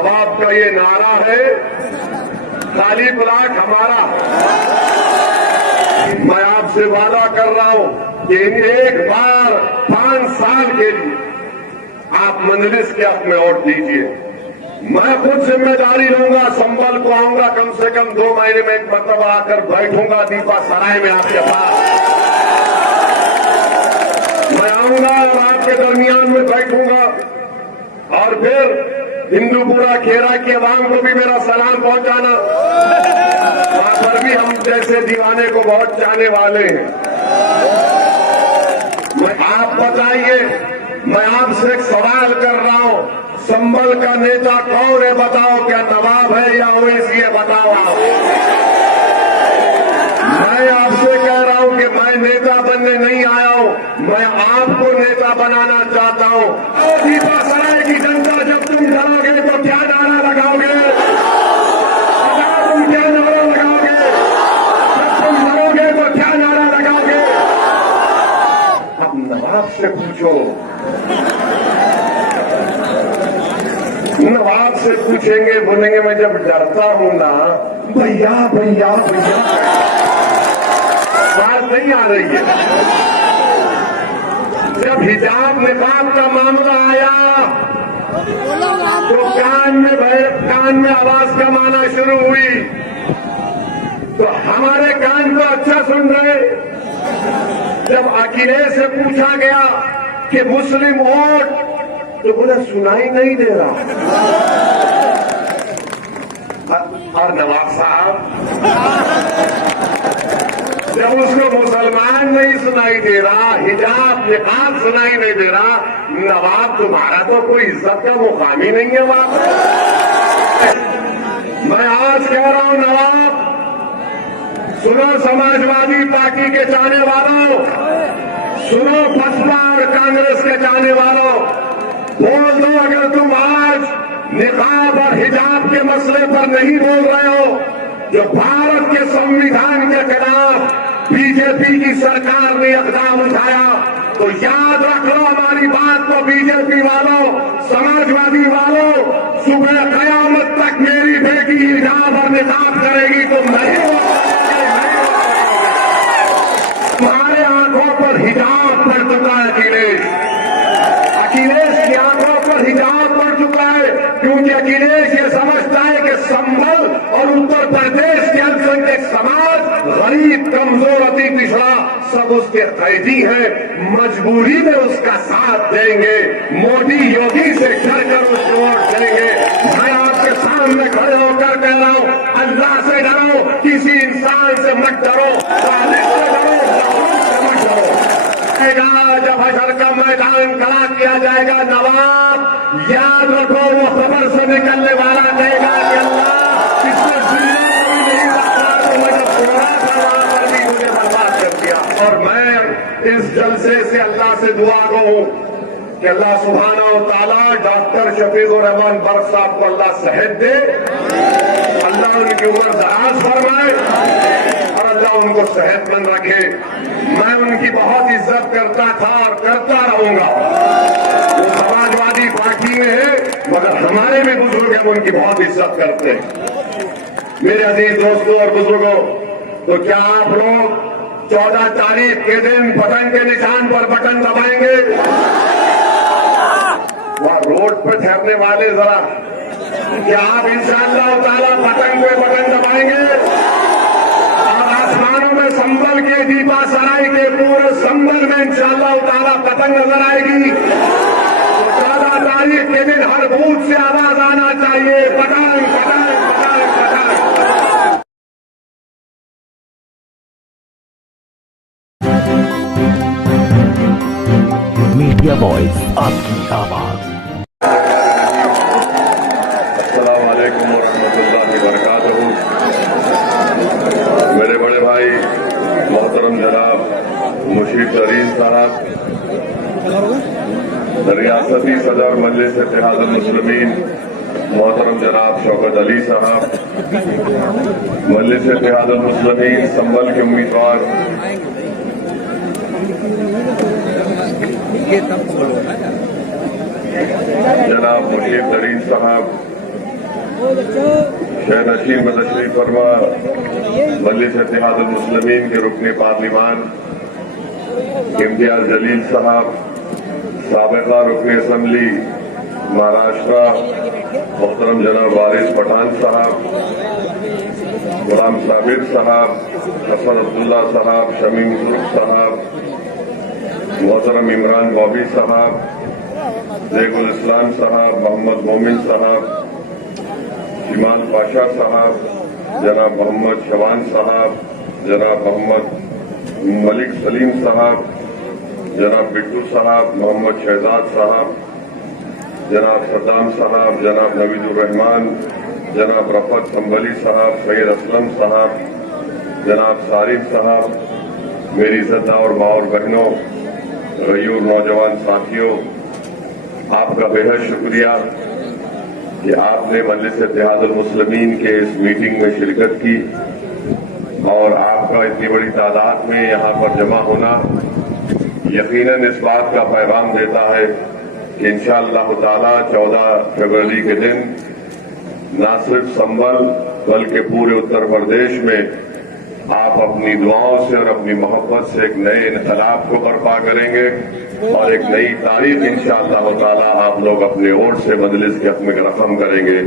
नवाब का ये नारा है, खाली प्लाट हमारा। मैं आपसे वादा कर रहा हूं कि एक बार 5 साल के लिए आप मजलिस के हक में वोट दीजिए। मैं खुद जिम्मेदारी लूंगा, संभल को आऊंगा, कम से कम 2 महीने में एक मरतबा आकर बैठूंगा दीपा सराय में आपके पास। मैं आऊंगा और आपके दरमियान में बैठूंगा और फिर हिंदूपुरा खेरा की आवाम को भी मेरा सलाम पहुंचाना। वहां पर भी हम जैसे दीवाने को बहुत चाहने वाले हैं। आप बताइए, मैं आपसे एक सवाल कर रहा हूं, संभल का नेता कौन है बताओ? क्या नवाब है या ओवैसी है बताओ आप। मैं आपसे कह रहा हूं कि मैं नेता बनने नहीं आया हूं, मैं आपको नेता बनाना चाहता हूं। और दीपा सराय की जनता, जब तुम डरोगे तो क्या नारा लगाओगे? तुम क्या नारा लगाओगे? जब तुम डरोगे तो क्या नारा लगाओगे? अब नवाब से पूछो, नवाब से पूछेंगे, बोलेंगे मैं जब डरता हूं ना, भैया भैया भैया बात नहीं आ रही है। जब हिजाब निकाब का मामला आया तो कान में आवाज कमाना शुरू हुई, तो हमारे कान को अच्छा सुन रहे। जब अखिलेश से पूछा गया कि मुस्लिम वोट, तो बोला सुनाई नहीं दे रहा। और नवाब साहब, जब उसको मुसलमान नहीं सुनाई दे रहा, हिजाब निकाब सुनाई नहीं दे रहा, नवाब तुम्हारा तो कोई इज्जत का मुकाम ही नहीं है वहां। मैं आज कह रहा हूं नवाब, सुनो समाजवादी पार्टी के चाहने वालों, सुनो बसपा और कांग्रेस के चाहने वालों, बोल दो अगर तुम आज निकाब और हिजाब के मसले पर नहीं बोल रहे हो, जो भारत के संविधान के खिलाफ बीजेपी की सरकार ने इकदाम उठाया, तो याद रख लो हमारी बात को। बीजेपी वालों, समाजवादी वालों, सुबह कयामत तक मेरी बेटी हिजाब और निकाब करेगी, तुम नहीं हो। तुम्हारे आंखों पर हिजाब पड़ चुका है अखिलेश, अखिलेश की आंखों पर हिजाब पड़ चुका है, क्योंकि अखिलेश ये समझता है कि संभल और उत्तर प्रदेश के अल्पसंख्यक समाज, गरीब, कमजोर, अति पिछड़ा सब उसके कैदी हैं, मजबूरी में उसका साथ देंगे, मोदी योगी से डरकर उसको वोट देंगे। मैं आपके सामने खड़े होकर कह रहा हूं, अल्लाह से डरो, किसी इंसान से मत डरो, जालिम से डरो, जालिम से मत डरो। जब हशर का मैदान खड़ा किया जाएगा, नवाब याद रखो, वो खबर से निकलने वाला कहेगा कि अल्लाह इसने दुनिया को भी नहीं रखा, तो मैं जब थोड़ा था वहां पर भी मुझे बर्बाद कर दिया। और मैं इस जलसे से अल्लाह से दुआ कहूं कि अल्लाह सुब्हानहू व तआला डॉक्टर शफीकुर रहमान बर्क साहब को अल्लाह सेहत दे, अल्लाह उनकी उम्र दराज फरमाए और अल्लाह उनको सेहतमंद रखे। मैं उनकी बहुत इज्जत करता था और करता रहूंगा। वो समाजवादी पार्टी में है, मगर हमारे भी बुजुर्ग हम उनकी बहुत इज्जत करते हैं। मेरे अजीज दोस्तों और बुजुर्गों, तो क्या आप लोग 14 तारीख के दिन बटन के निशान पर बटन दबाएंगे? वहां रोड पर ठहरने वाले जरा, क्या आप इंशाअल्लाह ताला बटन पे बटन दबाएंगे? और आसमानों में संभल के दीपा सराय के पूरे संभल में इंशाअल्लाह ताला पतंग नजर आएगी। 14 तारीख के दिन हर बूथ से आवाज आना चाहिए, पतंग पतंग पतंग पतंग। मीडिया वॉइस, आपकी आवाज। अस्सलाम वालेकुम वरहमतुल्लाहि वबरकातुहू। मेरे बड़े भाई मोहतरम जनाब मुशीर तरीन साहब, रियासती सदर मजलिस इत्तेहादुल मुस्लिमीन मोहतरम जनाब शौकत अली साहब, मजलिस इत्तेहादुल मुस्लिमीन संभल के उम्मीदवार जनाब मुशीर तरीन साहब, शहर नशीन बदशरीफ फरमा मजलिस इत्तेहादुल मुस्लिमीन के रुकने पार्लिमान इम्तियाज जलील साहब, साबिका रुकने असम्बली महाराष्ट्र मोहतरम जनाब वारिस पठान साहब, गुलाम साबिर साहब, हसन अब्दुल्ला साहब, शमीम सुर्ख साहब, मोहतरम इमरान बॉबी साहब, जेगुल इस्लाम साहब, मोहम्मद मोमिन साहब, इमाम पाशा साहब, जनाब मोहम्मद शवान साहब, जनाब मोहम्मद मलिक सलीम साहब, जनाब बिट्टू साहब, मोहम्मद शहजाद साहब, जनाब सद्दाम साहब, जनाब नवीदुर रहमान, जनाब रफत संबली साहब, सैयद असलम साहब, जनाब सारिफ साहब, मेरी इज्जतदार और माँ और बहनों, गयूर नौजवान साथियों, आपका बेहद शुक्रिया कि आपने मजलिस इत्तेहादुल मुस्लिमीन के इस मीटिंग में शिरकत की और आपका इतनी बड़ी तादाद में यहां पर जमा होना यकीनन इस बात का पैगाम देता है कि इंशाअल्लाह ताला 14 फरवरी के दिन न सिर्फ संभल बल्कि पूरे उत्तर प्रदेश में आप अपनी दुआओं से और अपनी मोहब्बत से एक नए इनकलाब को बर्पा करेंगे और एक नई तारीख इंशाअल्लाह ताला आप लोग अपने वोट से मजलिस के हक में रकम करेंगे।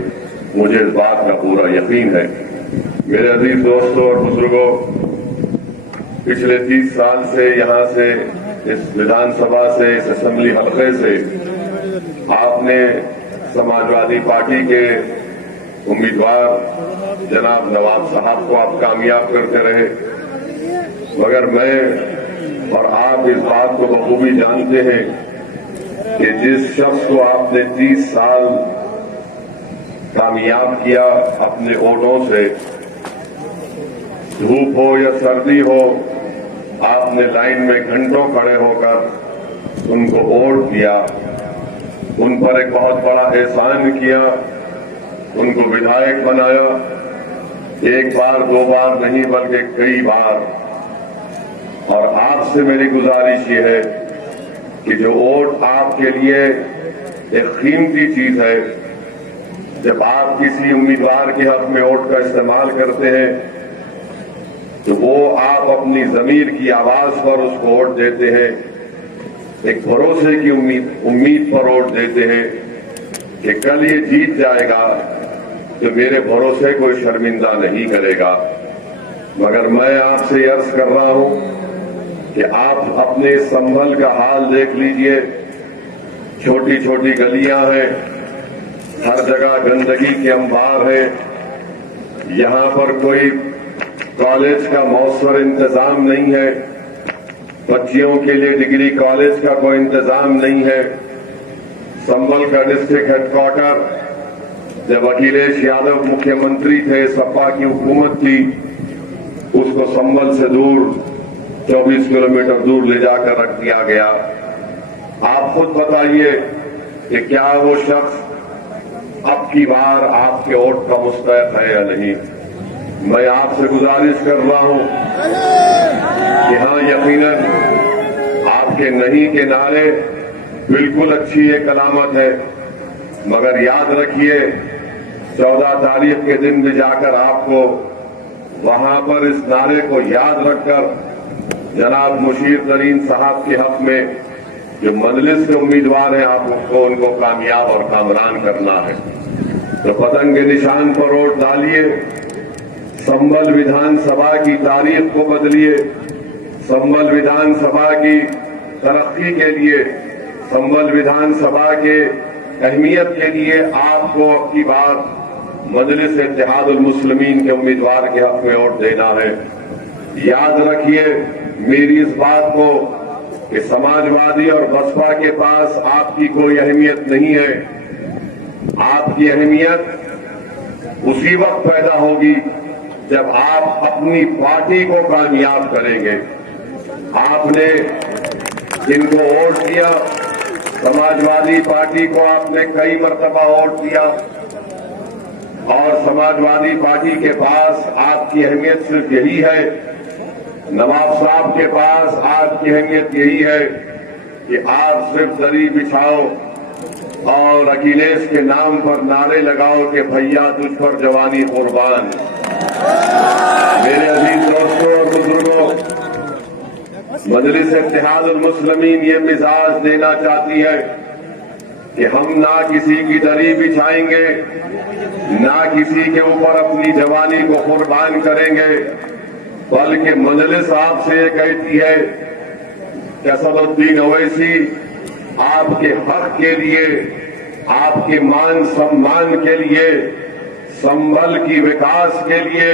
मुझे इस बात का पूरा यकीन है। मेरे अजीज दोस्तों और बुजुर्गों, पिछले 30 साल से यहां से इस विधानसभा से इस असेंबली हल्के से आपने समाजवादी पार्टी के उम्मीदवार जनाब नवाब साहब को आप कामयाब करते रहे, मगर मैं और आप इस बात को बखूबी जानते हैं कि जिस शख्स को आपने 30 साल कामयाब किया अपने वोटों से, धूप हो या सर्दी हो, आपने लाइन में घंटों खड़े होकर उनको वोट दिया, उन पर एक बहुत बड़ा एहसान किया, उनको विधायक बनाया, एक बार दो बार नहीं बल्कि कई बार। और आपसे मेरी गुजारिश ये है कि जो वोट आपके लिए एक कीमती चीज है, जब आप किसी उम्मीदवार के हक में वोट का इस्तेमाल करते हैं तो वो आप अपनी जमीर की आवाज पर उसको वोट देते हैं, एक भरोसे की उम्मीद पर वोट देते हैं कि कल ये जीत जाएगा तो मेरे भरोसे कोई शर्मिंदा नहीं करेगा। मगर मैं आपसे अर्ज कर रहा हूं कि आप अपने संभल का हाल देख लीजिए। छोटी छोटी गलियां हैं, हर जगह गंदगी के अंबार है, यहां पर कोई कॉलेज का मौसर इंतजाम नहीं है, बच्चियों के लिए डिग्री कॉलेज का कोई इंतजाम नहीं है। संभल का डिस्ट्रिक्ट हेडक्वार्टर जब अखिलेश यादव मुख्यमंत्री थे, सपा की हुकूमत थी, उसको संभल से दूर 24 किलोमीटर दूर ले जाकर रख दिया गया। आप खुद बताइए कि क्या वो शख्स अब की बार आपके वोट का मुस्तहक है या नहीं। मैं आपसे गुजारिश कर रहा हूं कि हाँ, यकीनन आपके नहीं के नारे बिल्कुल अच्छी एक अलामत है, मगर याद रखिए 14 तारीख के दिन भी जाकर आपको वहां पर इस नारे को याद रखकर जनाब मुशीर तरीन साहब के हक में जो मजलिस के उम्मीदवार हैं आपको उनको कामयाब और कामरान करना है। तो पतंग के निशान पर वोट डालिए, संभल विधानसभा की तारीख को बदलिए, संभल विधानसभा की तरक्की के लिए, संभल विधानसभा के अहमियत के लिए आपको अब की बार मजलिस इत्तेहादुल मुस्लिमीन के उम्मीदवार के हक में वोट देना है। याद रखिए मेरी इस बात को कि समाजवादी और बसपा के पास आपकी कोई अहमियत नहीं है। आपकी अहमियत उसी वक्त पैदा होगी जब आप अपनी पार्टी को कामयाब करेंगे। आपने जिनको वोट दिया, समाजवादी पार्टी को आपने कई मर्तबा वोट दिया और समाजवादी पार्टी के पास आपकी अहमियत सिर्फ यही है, नवाब साहब के पास आपकी अहमियत यही है कि आप सिर्फ दरी बिछाओ, और अखिलेश के नाम पर नारे लगाओ कि भैया तुझ पर जवानी कुर्बान। मेरे अजीज दोस्तों और बुजुर्गों, मजलिस इत्तेहादुल मुस्लिमीन ये मिजाज देना चाहती है कि हम ना किसी की दरी बिछाएंगे, ना किसी के ऊपर अपनी जवानी को कुर्बान करेंगे, बल्कि मजलिस आपसे ये कहती है कि असदुद्दीन ओवैसी आपके हक के लिए, आपके मान सम्मान के लिए, संभल की विकास के लिए,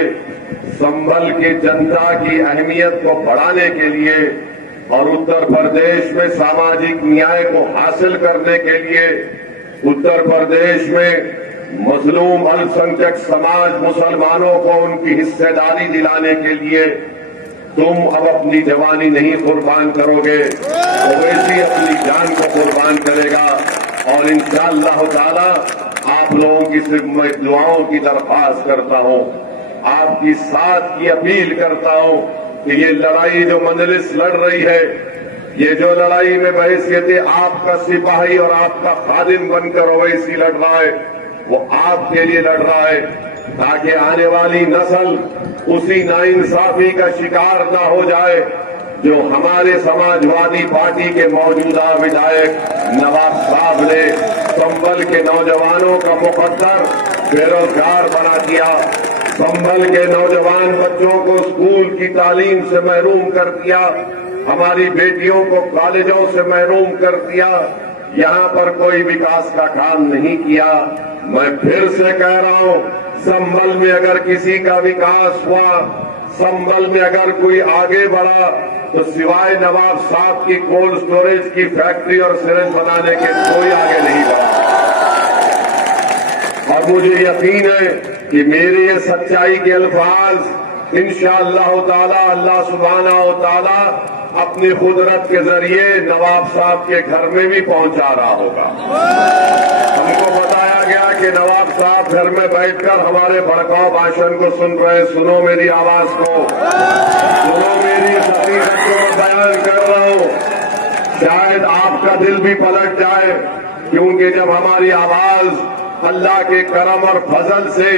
संभल के जनता की अहमियत को बढ़ाने के लिए और उत्तर प्रदेश में सामाजिक न्याय को हासिल करने के लिए, उत्तर प्रदेश में मजलूम अल्पसंख्यक समाज मुसलमानों को उनकी हिस्सेदारी दिलाने के लिए तुम अब अपनी जवानी नहीं कुर्बान करोगे, ओवैसी अपनी जान को कुर्बान करेगा। और इंशाअल्लाह ताला आप लोगों की सिर्फ मैं दुआओं की दरख्वास्त करता हूं, आपकी साथ की अपील करता हूं कि ये लड़ाई जो मजलिस लड़ रही है, ये जो लड़ाई में बहैसियत आपका सिपाही और आपका खादिम बनकर ओवैसी लड़ रहा है, वो आपके लिए लड़ रहा है ताकि आने वाली नस्ल उसी नाइंसाफी का शिकार न हो जाए जो हमारे समाजवादी पार्टी के मौजूदा विधायक नवाब साहब ने संभल के नौजवानों का मुकद्दर बेरोजगार बना दिया, संभल के नौजवान बच्चों को स्कूल की तालीम से महरूम कर दिया, हमारी बेटियों को कॉलेजों से महरूम कर दिया, यहाँ पर कोई विकास का काम नहीं किया। मैं फिर से कह रहा हूँ, संभल में अगर किसी का विकास हुआ, संभल में अगर कोई आगे बढ़ा, तो सिवाय नवाब साहब की कोल्ड स्टोरेज की फैक्ट्री और सिरेंज बनाने के कोई आगे नहीं बढ़ा। और मुझे यकीन है कि मेरे ये सच्चाई के अल्फाज इंशाअल्लाह ताला अल्लाह सुब्हानहू व तआला अपनी कुदरत के जरिए नवाब साहब के घर में भी पहुंचा रहा होगा। हमको बताया गया कि नवाब साहब घर में बैठकर हमारे भड़काऊ भाषण को सुन रहे। सुनो मेरी आवाज को, सुनो मेरी हकीकत को मैं बयान कर रहा हूं, शायद आपका दिल भी पलट जाए, क्योंकि जब हमारी आवाज अल्लाह के करम और फजल से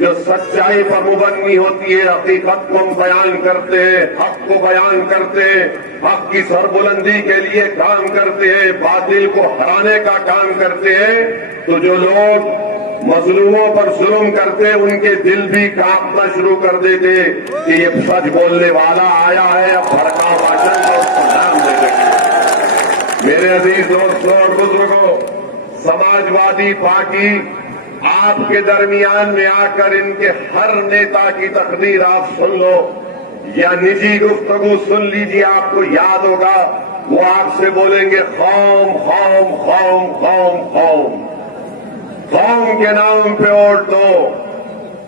जो सच्चाई पर मुबन्नी होती है, हकीकत को हम बयान करते हैं, हक को बयान करते हैं, हक की सरबुलंदी के लिए काम करते हैं, बातिल को हराने का काम करते हैं, तो जो लोग मजलूमों पर जुल्म करते हैं उनके दिल भी कांपना शुरू कर देते कि ये सच बोलने वाला आया है, अब भड़काऊ भाषण को उसको नाम दे देंगे। मेरे अजीज दोस्तों और बुजुर्गों, समाजवादी पार्टी आपके दरमियान में आकर इनके हर नेता की तकरीर आप सुन लो या निजी गुफ्तगू सुन लीजिए, आपको याद होगा वो आपसे बोलेंगे कौम कौम कौम कौम कौम, कौम के नाम पे वोट दो,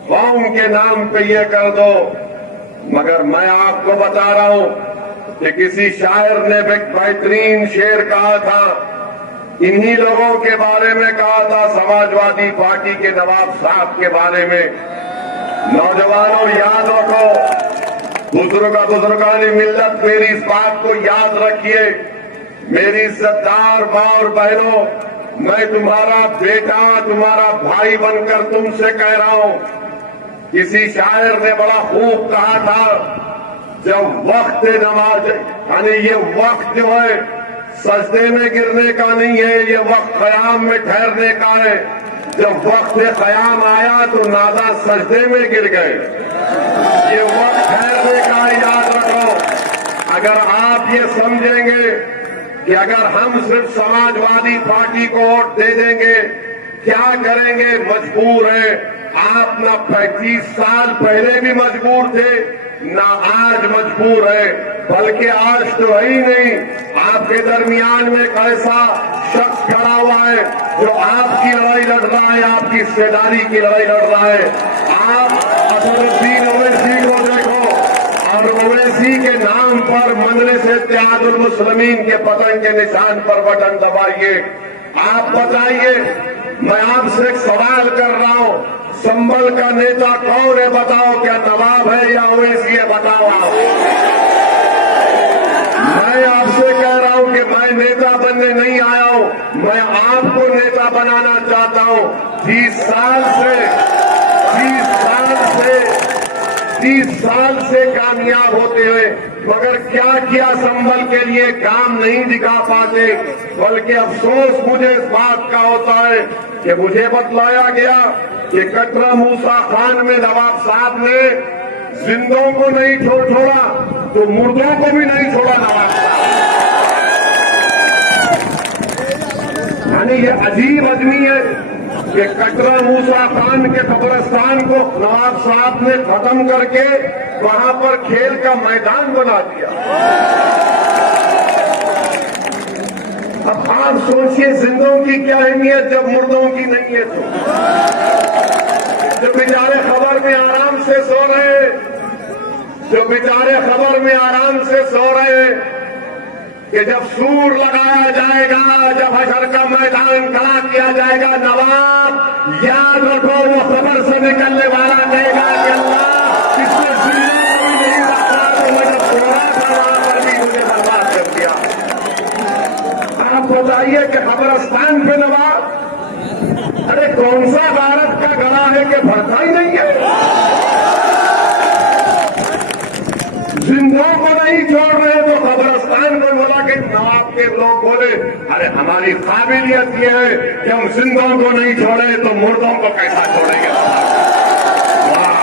कौम के नाम पे ये कर दो। मगर मैं आपको बता रहा हूं कि किसी शायर ने एक बेहतरीन शेर कहा था, इन्हीं लोगों के बारे में कहा था, समाजवादी पार्टी के नवाब साहब के बारे में। नौजवानों याद रखो, बुजुर्गानी मिल्लत मेरी इस बात को याद रखिए, मेरी इज्जतदार मां और बहनों, मैं तुम्हारा बेटा तुम्हारा भाई बनकर तुमसे कह रहा हूं, किसी शायर ने बड़ा खूब कहा था, जब वक्त नमाज, यानी ये वक्त जो है सजदे में गिरने का नहीं है, ये वक्त क़याम में ठहरने का है। जब वक्त क़याम आया तो नादा सजदे में गिर गए, ये वक्त ठहरने का याद रखो। अगर आप ये समझेंगे कि अगर हम सिर्फ समाजवादी पार्टी को वोट दे देंगे क्या करेंगे, मजबूर है आप। ना 35 साल पहले भी मजबूर थे, ना आज मजबूर है, बल्कि आज तो है ही नहीं, आपके दरमियान में एक ऐसा शख्स खड़ा हुआ है जो आपकी लड़ाई लड़ रहा है, आपकी हिस्सेदारी की लड़ाई लड़ रहा है। आप असदुद्दीन ओवैसी को देखो और ओवैसी के नाम पर मजलिस इत्तेहादुल मुस्लिमीन के पतंग के निशान पर बटन दबाइए। आप बताइए, मैं आपसे एक सवाल कर रहा हूं, संभल का नेता कौन है बताओ, क्या नवाब है या ओवैसी है बताओ आप। मैं आपसे कह रहा हूं कि मैं नेता बनने नहीं आया हूं, हूं, मैं आपको नेता बनाना चाहता हूं। 30 साल से कामयाब होते हुए मगर क्या किया संभल के लिए काम नहीं दिखा पाते, बल्कि अफसोस मुझे इस बात का होता है कि मुझे बतलाया गया कि कटरा मूसा खान में नवाब साहब ने जिंदों को नहीं छोड़ा तो मुर्दों को भी नहीं छोड़ा नवाब साहब। यानी ये अजीब आदमी है कि कटरा मूसा खान के कब्रिस्तान को नवाब साहब ने खत्म करके वहां पर खेल का मैदान बना दिया। अब आप सोचिए जिंदों की क्या अहमियत जब मुर्दों की नहीं है। तो जो बेचारे खबर में आराम से सो रहे, जो बेचारे खबर में आराम से सो रहे कि जब सूर लगाया जाएगा, जब हशर का मैदान खड़ा किया जाएगा, नवाब याद रखो वो खबर से निकलने वाला कहेगा कि अल्लाह इसने जिंदा कोई नहीं रखा तो मैं जब सोना था वहां पर भी मुझे बर्बाद कर दिया। आप बताइए कि कब्रिस्तान पे नवाब, अरे कौन सा भारत का गला है कि भरता ही नहीं है। जिंदों को नहीं छोड़ रहे तो कब्रिस्तान को बोला कि नवाब के लोग बोले अरे हमारी काबिलियत यह है कि हम जिंदों को नहीं छोड़े तो मुर्दों को कैसा छोड़ेंगे। वाह,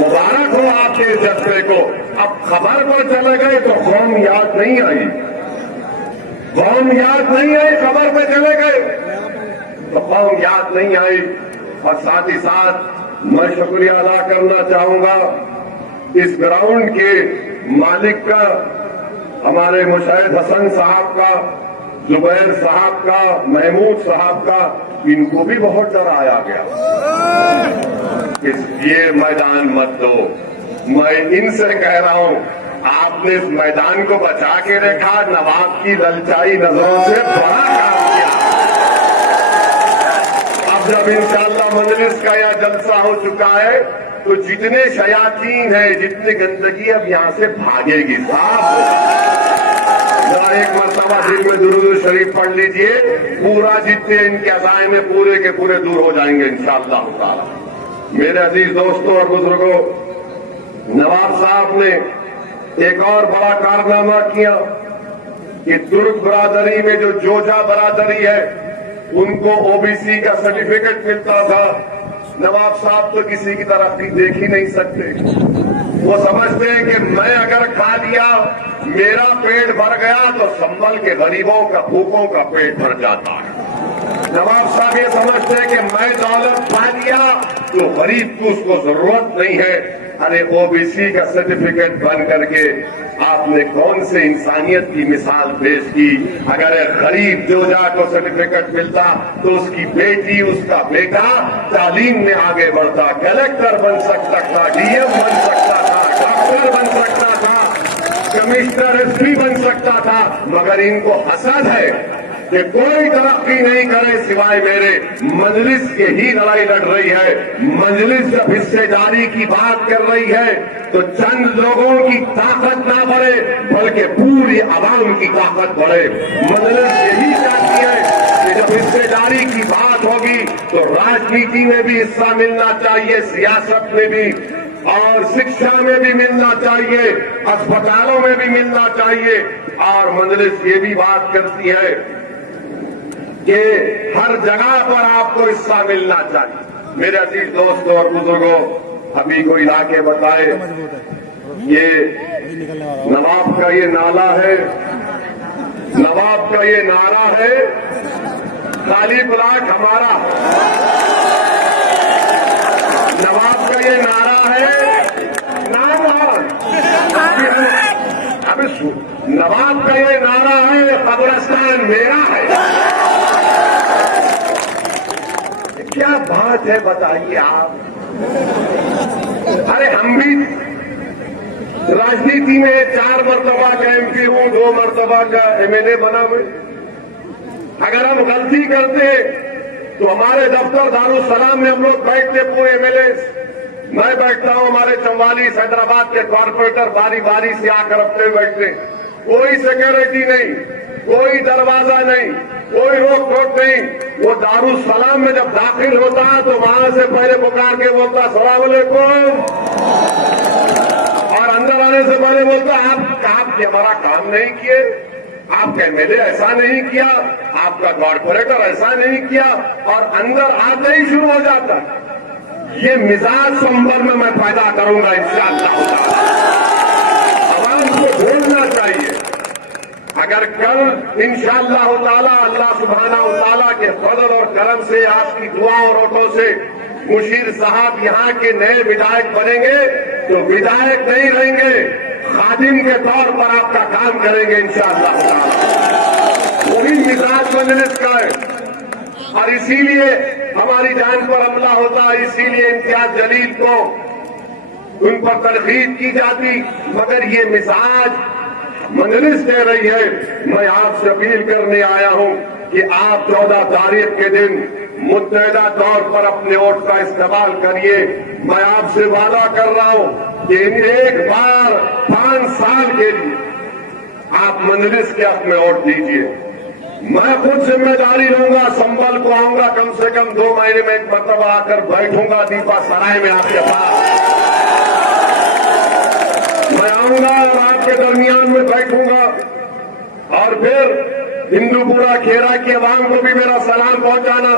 मुबारक हो आपके इस जज्बे को। अब खबर पर चले गए तो कौम याद नहीं आई, कौम याद नहीं आई, खबर पे चले गए तो कौम याद नहीं आई। और साथ ही साथ मैं शुक्रिया अदा करना चाहूंगा इस ग्राउंड के मालिक का, हमारे मुशाहिद हसन साहब का, जुबैर साहब का, महमूद साहब का, इनको भी बहुत डराया गया ये मैदान मत दो। मैं इनसे कह रहा हूं आपने इस मैदान को बचा के रखा, नवाब की ललचाई नजरों से बड़ा काम किया। अब जब इंशाअल्लाह मजलिस का यह जलसा हो चुका है तो जितने शयातीन है, जितनी गंदगी अब यहां से भागेगी, साफ होगा। एक मरतबा दिल में दुरूद शरीफ पढ़ लीजिए, पूरा जितने इनके अज़ाए में पूरे के पूरे दूर हो जाएंगे इंशाअल्लाह ताला। मेरे अजीज दोस्तों और बुजुर्गों, नवाब साहब ने एक और बड़ा कारनामा किया कि तुर्क बरादरी में जो जोजा बरादरी है उनको ओबीसी का सर्टिफिकेट मिलता था। नवाब साहब तो किसी की तरक्की देख ही नहीं सकते। वो समझते हैं कि मैं अगर खा लिया, मेरा पेट भर गया तो संभल के गरीबों का, भूखों का पेट भर जाता है। नवाब साहब ये समझते हैं कि मैं दौलत पा लिया तो गरीब को उसको जरूरत नहीं है। अरे ओबीसी का सर्टिफिकेट बन करके आपने कौन से इंसानियत की मिसाल पेश की। अगर एक गरीब जोजा को सर्टिफिकेट मिलता तो उसकी बेटी, उसका बेटा तालीम में आगे बढ़ता, कलेक्टर बन सकता था, डीएम बन सकता था, डॉक्टर बन सकता था, कमिश्नर, एसपी बन सकता था। मगर इनको हसद है कि कोई तरक्की नहीं करे सिवाय मेरे। मजलिस यही लड़ाई लड़ रही है। मजलिस जब हिस्सेदारी की बात कर रही है तो चंद लोगों की ताकत ना बढ़े बल्कि पूरी आवाम की ताकत बढ़े। मजलिस यही चाहती है कि जब हिस्सेदारी की बात होगी तो राजनीति में भी हिस्सा मिलना चाहिए, सियासत में भी, और शिक्षा में भी मिलना चाहिए, अस्पतालों में भी मिलना चाहिए। और मजलिस ये भी बात करती है कि हर जगह पर आपको हिस्सा मिलना चाहिए। मेरे अजीज दोस्तों और बुजुर्गों, अभी कोई इलाके बताए, ये नवाब का ये नाला है, नवाब का ये नारा है, खाली प्लाट हमारा है। नवाब का ये नारा है, अभी नवाब का ये नारा है, कब्रिस्तान मेरा है। क्या बात है बताइए आप। अरे हम भी राजनीति में 4 मरतबा का एमपी हूं, 2 मरतबा का एमएलए बना हुए। अगर हम गलती करते तो हमारे दफ्तर दारुसलाम में हम लोग बैठते, पूरे एमएलए, मैं बैठता हूं, हमारे 44 हैदराबाद के कॉर्पोरेटर बारी बारी से आकर अपने बैठते। कोई सिक्योरिटी नहीं, कोई दरवाजा नहीं, कोई रोक टोक नहीं। वो दारुसलाम में जब दाखिल होता तो वहां से पहले पुकार के बोलता सलाम अलैकुम, और अंदर आने से पहले बोलता आप हमारा काम नहीं किए, आपका एमएलए ऐसा नहीं किया, आपका कॉर्पोरेटर ऐसा नहीं किया, और अंदर आते ही शुरू हो जाता है। ये मिजाज संभल में मैं पैदा करूंगा इंशाअल्लाह। आवाम को बोलना चाहिए। अगर कल इंशाअल्लाह ताला अल्लाह सुब्हानहू ताला के फजल और करम से आपकी दुआ और वोटों से मुशीर साहब यहाँ के नए विधायक बनेंगे तो विधायक नहीं रहेंगे, खादिम के तौर पर आपका काम करेंगे इंशाअल्लाह ताला। वही मिजाज मजलिस का है और इसीलिए हमारी जान पर हमला होता है, इसीलिए इम्तियाज जलील को उन पर तनकीद की जाती, मगर ये मिजाज मजलिस दे रही है। मैं आपसे अपील करने आया हूं कि आप 14 तारीख के दिन मुत्तहदा तौर पर अपने वोट का इस्तेमाल करिए। मैं आपसे वादा कर रहा हूं कि एक बार 5 साल के लिए आप मजलिस के हक में वोट दीजिए। मैं खुद जिम्मेदारी लूंगा, संभल को आऊंगा, कम से कम 2 महीने में एक मरतबा आकर बैठूंगा दीपा सराय में आपके पास। मैं आऊंगा और आपके दरमियान में बैठूंगा और फिर हिंदूपुरा खेरा की आवाम को भी मेरा सलाम पहुंचाना।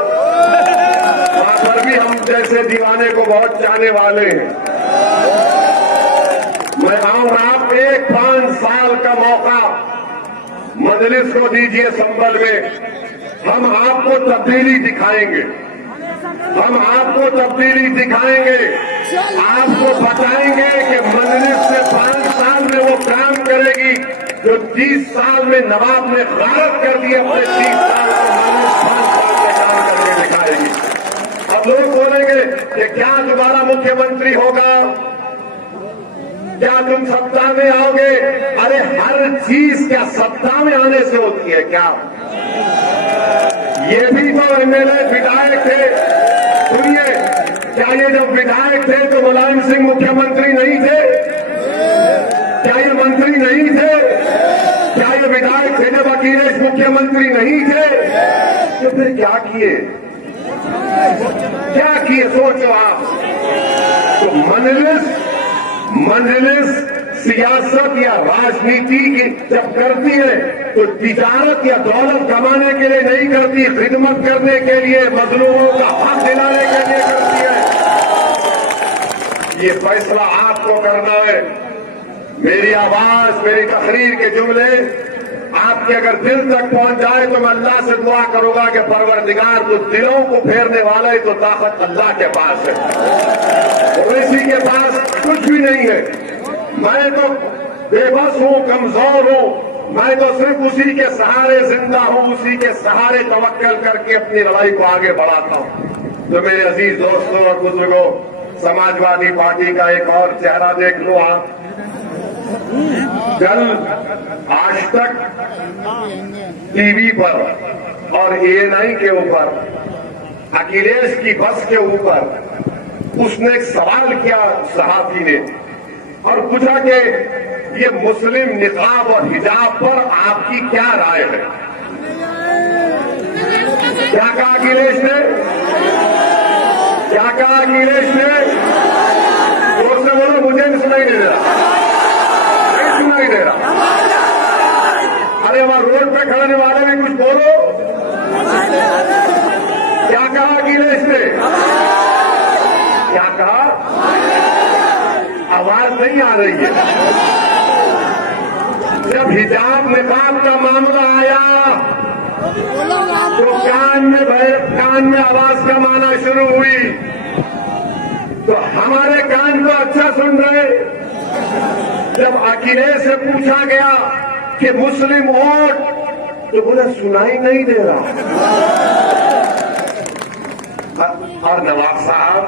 वहां पर भी हम जैसे दीवाने को बहुत चाहने वाले हैं। मैं आऊंगा, आप एक 5 साल का मौका मजलिस को दीजिए संभल में। हम आपको तब्दीली दिखाएंगे, हम आपको तब्दीली दिखाएंगे, आपको बताएंगे कि मजलिस से 5 साल में वो काम करेगी जो 30 साल में नवाब ने गारत कर दिया। अपने 30 साल में मजलिस 5 साल में काम करके दिखाएगी। अब लोग बोलेंगे कि क्या दोबारा मुख्यमंत्री होगा, क्या तुम सत्ता में आओगे? अरे हर चीज क्या सत्ता में आने से होती है क्या? ये भी तो एमएलए विधायक थे। सुनिए, क्या ये जब विधायक थे तो मुलायम सिंह मुख्यमंत्री नहीं थे? क्या ये मंत्री नहीं थे? क्या ये विधायक थे जब अखिलेश मुख्यमंत्री नहीं थे? तो फिर क्या किए, क्या किए सोचो आप। तो मजलिस सियासत या राजनीति की जब करती है तो तिजारत या दौलत कमाने के लिए नहीं करती, खिदमत करने के लिए, मजलूमों का हक दिलाने के लिए करती है। ये फैसला आपको करना है। मेरी आवाज, मेरी तकरीर के जुमले आपके अगर दिल तक पहुंच जाए तो मैं अल्लाह से दुआ करूंगा कि परवरदिगार तो दिलों को फेरने वाला है, तो ताकत अल्लाह के पास है, ओवैसी के पास कुछ भी नहीं है। मैं तो बेबस हूं, कमजोर हूं, मैं तो सिर्फ उसी के सहारे जिंदा हूं, उसी के सहारे तवक्कल करके अपनी लड़ाई को आगे बढ़ाता हूं। तो मेरे अजीज दोस्तों और बुजुर्गों, समाजवादी पार्टी का एक और चेहरा देख लो आप। कल आज तक टीवी पर और एएनआई के ऊपर, अखिलेश की बस के ऊपर उसने एक सवाल किया सहाफी ने और पूछा कि ये मुस्लिम निकाब और हिजाब पर आपकी क्या राय है? क्या कहा अखिलेश ने? क्या कहा अखिलेश ने? जोर से बोलो, मुझे नहीं सुनाई दे रहा, नहीं सुनाई दे रहा। अरे वहां रोड पे खड़े वाले भी कुछ बोलो। क्या कहा अखिलेश ने? क्या कहा? आवाज नहीं आ रही है। जब हिजाब निकाब का मामला आया तो कान में आवाज कम आना शुरू हुई। तो हमारे कान को अच्छा सुन रहे। जब अखिलेश से पूछा गया कि मुस्लिम वोट, तो बोले सुनाई नहीं दे रहा। और नवाब साहब,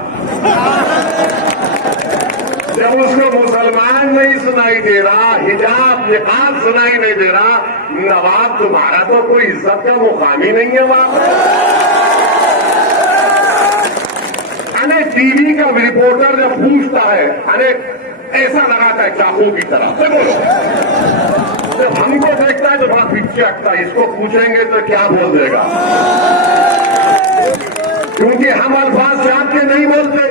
जब उसको मुसलमान नहीं सुनाई दे रहा, हिजाब निकाब सुनाई नहीं दे रहा, नवाब तुम्हारा तो कोई इज्जत का मुकाम ही नहीं है वहां। अने टीवी का रिपोर्टर जब पूछता है, अरे ऐसा लगाता है चाकू की तरह से, बोलो जब हमको देखता है तो बड़ा पिचकता है, इसको पूछेंगे तो क्या बोल देगा, क्योंकि हम अल्फाज चाप के नहीं बोलते,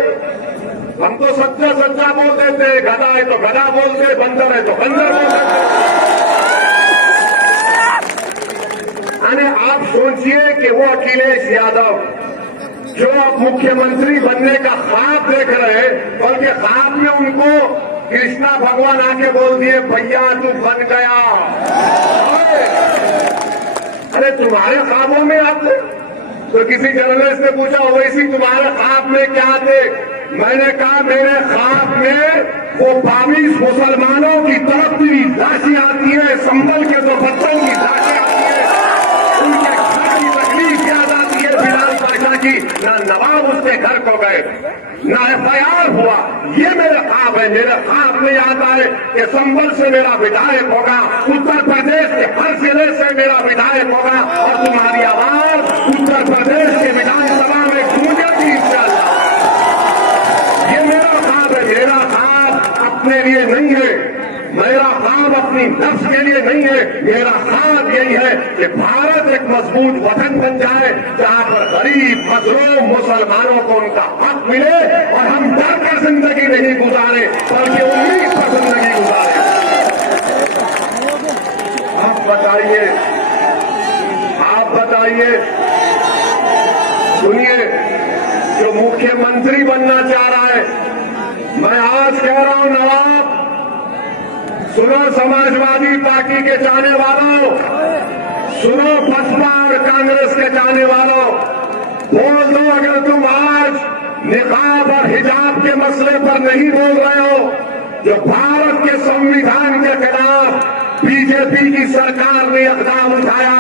हम तो सच्चा सच्चा बोल देते, गधा है तो गधा बोलते, बंदर है तो बंदर बोल देते। अरे आप सोचिए कि वो अखिलेश यादव जो अब मुख्यमंत्री बनने का ख्वाब देख रहे हैं, बल्कि ख्वाब में उनको कृष्णा भगवान आके बोल दिए भैया तू बन गया। अरे तुम्हारे ख्वाबों में आते, तो किसी जर्नलिस्ट ने पूछा वैसी तुम्हारे ख्वाब में क्या थे, मैंने कहा मेरे ख्वाब में वो 22 मुसलमानों की तरफ की लाशें आती है, संभल के तो बच्चों की लाशें आती है, उनके घर की तकलीफ याद आती है, बिलाल पाशा की ना नवाब उसके घर को गए ना FIR हुआ। ये मेरा ख्वाब है, मेरे ख्वाब में याद आए कि संभल से मेरा विधायक होगा, उत्तर प्रदेश के हर जिले से मेरा विधायक होगा और तुम्हारी आवाज उत्तर प्रदेश के विधानसभा में गूंजेगी इंशाअल्लाह। ये मेरा ख्वाब है, मेरा ख्वाब अपने लिए नहीं है, मेरा ख्वाब अपनी नफ्स के लिए नहीं है, मेरा ख्वाब यही है कि भारत एक मजबूत वतन बन जाए जहां पर गरीब मजलूम मुसलमानों को उनका हक मिले और हम डर कर जिंदगी नहीं गुजारे बल्कि उम्मीद पर जिंदगी गुजारे। आप बताइए, सुनिए, जो मुख्यमंत्री बनना चाह रहा है, मैं आज कह रहा हूं नवाब, सुनो समाजवादी पार्टी के चाहने वालों, सुनो बसपा और कांग्रेस के चाहने वालों, बोल दो अगर तुम आज निकाब और हिजाब के मसले पर नहीं बोल रहे हो, जो भारत के संविधान के खिलाफ बीजेपी की सरकार ने इकदाम उठाया,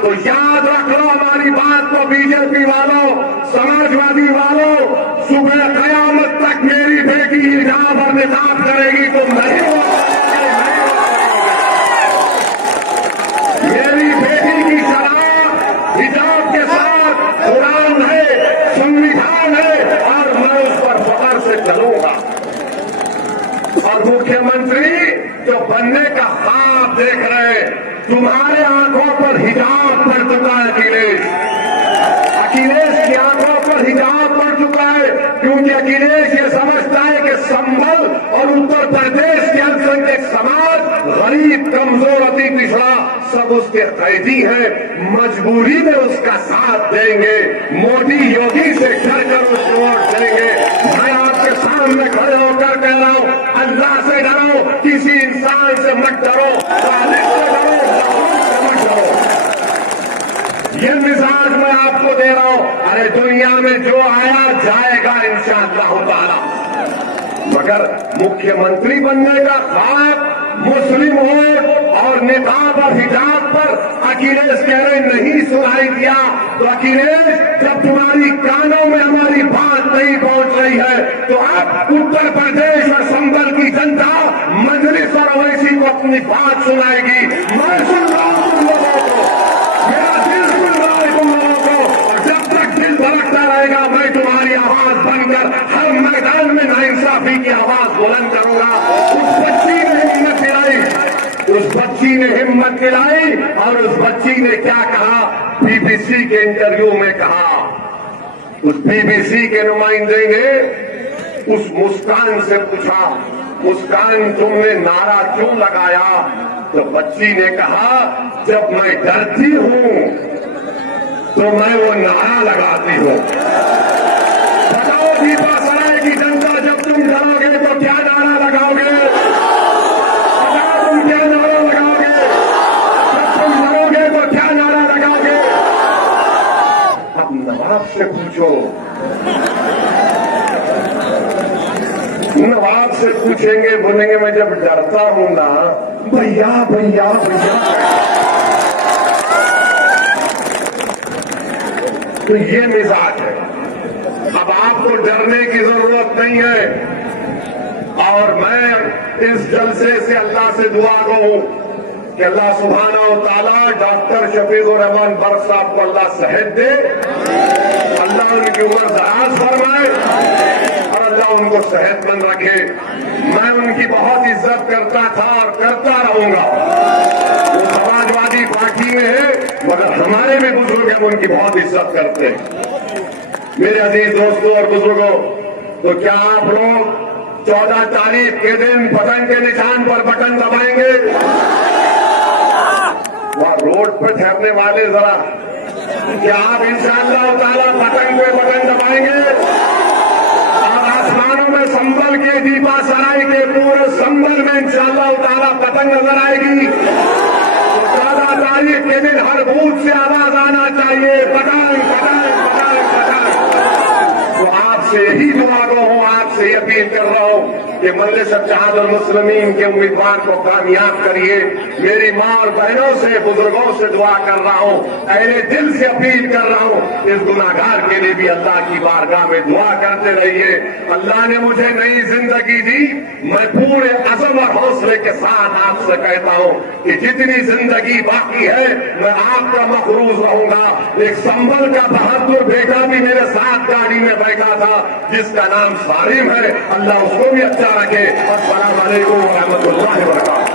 तो याद रख लो हमारी बात को बीजेपी वालों, समाजवादी वालों, सुबह कयामत तक मेरी बेटी हिजाब और निकाब करेगी तो नहीं होगा। मेरी बेटी की शराब हिजाब के साथ कुरान है, संविधान है और मैं उस पर फख्र से चलूंगा। और मुख्यमंत्री जो बनने का ख्वाब देख रहे, तुम्हारे आंखों पर हिजाब पड़ चुका है अखिलेश की आंखों पर हिजाब पड़ चुका है, क्योंकि अखिलेश ये समझता है कि संभल और उत्तर प्रदेश के अल्पसंख्यक समाज गरीब कमजोर अति पिछड़ा सब उसके कैदी हैं, मजबूरी में उसका साथ देंगे, मोदी योगी से डर कर उसको वोट देंगे। मैं आपके सामने खड़े होकर कह रहा हूं, अल्लाह से डरो, किसी इंसान से मत डरो, सालिस से डरो, से मत डरो। ये मिजाज मैं आपको दे रहा हूं। अरे दुनिया में जो आया जाएगा इंशाअल्लाह ताला, मगर मुख्यमंत्री बनने का ख्वाब मुस्लिम वोट और निकाब और हिजाब पर अखिलेश कह रहे नहीं सुनाई दिया, तो अखिलेश जब तुम्हारी कानों में हमारी बात नहीं पहुंच रही है, तो अब उत्तर प्रदेश और संभल की जनता मजलिस और ओवैसी को अपनी बात सुनाएगी। मैं सुन रहा हूं तुम लोगों को, मेरा दिल सुन रहा है तुम लोगों को, और जब तक दिल धड़कता रहेगा मैं तुम्हारी आवाज बनकर हर मैदान में नाइंसाफी की आवाज बुलंद करूंगा। उस बच्ची ने हिम्मत दिलाई और उस बच्ची ने क्या कहा, BBC के इंटरव्यू में कहा, उस BBC के नुमाइंदे ने उस मुस्कान से पूछा, मुस्कान तुमने नारा क्यों लगाया? तो बच्ची ने कहा जब मैं डरती हूं तो मैं वो नारा लगाती हूं। बताओ दीपासराय की जनता, जब तुम डरोगे तो क्या नारा लगाओगे? क्या नारा लगाओगे? जब तुम डरोगे तो क्या नारा लगाओगे? अब नवाब से पूछो, नवाब से पूछेंगे, बोलेंगे मैं जब डरता हूं ना भैया भैया भैया, तो ये मिजाज है। अब आपको डरने की जरूरत नहीं है। और मैं इस जलसे से अल्लाह से दुआ कहूं कि अल्लाह सुभाना व तआला डॉक्टर शफीकुर रहमान बर्क साहब को अल्लाह सेहत दे, अल्लाह उनकी उम्र दराज फरमाए और अल्लाह उनको सेहतमंद रखे। मैं उनकी बहुत इज्जत करता था और करता रहूंगा। और हमारे भी बुजुर्ग हम उनकी बहुत इज्जत करते हैं। मेरे अजीज दोस्तों और बुजुर्गों, तो क्या आप लोग 14 तारीख के दिन बटन के निशान पर बटन दबाएंगे? वहां रोड पर ठहरने वाले जरा, क्या आप इंशाअल्लाह ताला बटन पे बटन दबाएंगे? और आसमानों में संभल के दीपा सराय के पूरे संभल में इंशाअल्लाह ताला पतंग नजर आएगी। तो 14 तारीख के दिन हर बूथ से आवाज आना चाहिए, पतंग पतंग पतंग पतंग। तो आपसे यही दुआ गो हूं, आपसे अपील कर रहा हूं कि मजलिस इत्तेहादुल मुस्लिमीन के उम्मीदवार को कामयाब करिए। मेरी मां और बहनों से, बुजुर्गों से दुआ कर रहा हूं, अहले दिल से अपील कर रहा हूं, इस गुनाहगार के लिए भी अल्लाह की बारगाह में दुआ करते रहिए। अल्लाह ने मुझे नई जिंदगी दी, मैं पूरे अज़म और हौसले के साथ आपसे कहता हूं कि जितनी जिंदगी बाकी है मैं आपका मखरूज रहूंगा। एक संभल का बहादुर बेटा भी मेरे साथ गाड़ी में बैठा था, जिसका नाम सारिम है, अल्लाह उसको भी अच्छा रखे। अस्सलाम वालेकुम व रहमतुल्लाहि व बरकातहू।